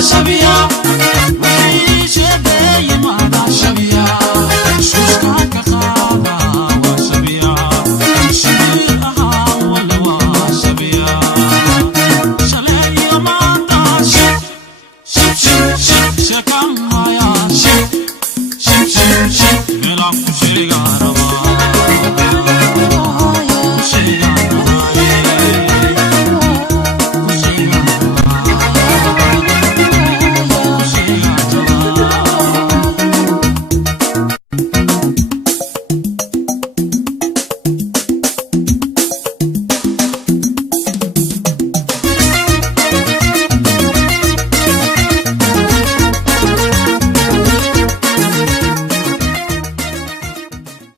shabiya wixii sheegay ma shabiya shushka ka qaada wa shabiya shabiha wala wa shabiya shalay ma tash shakam ya shik mela kushiga